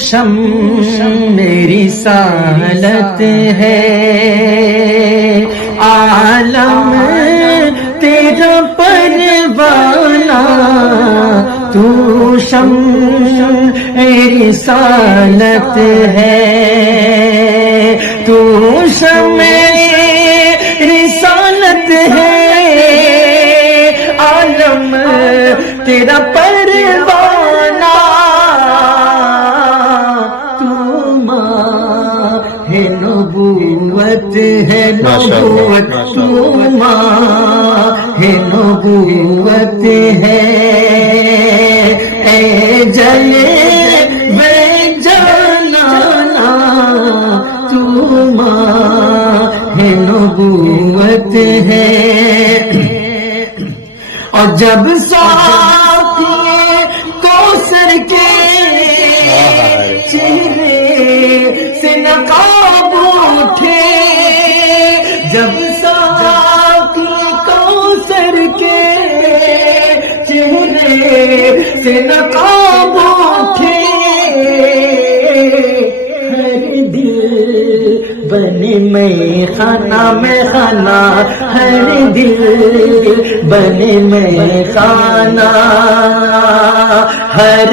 شم میری رسالت ہے، عالم تیرا پروانہ، تو شم رسالت ہے، تو شم رسالت ہے، عالم تیرا پروانہ، تو ماہ نبوت ہے، نبوت تو ماہ نبوت ہے، اے جلوے جلانا تو ماہ نبوت ہے۔ اور جب ساقی کوثر کے چہرے سے نقاب اٹھے، جب ساقی کوثر کے چہرے سے نقاب اٹھے، ہر دل بنے میں خانہ میں خانہ، ہر دل بنے میں خانہ، ہر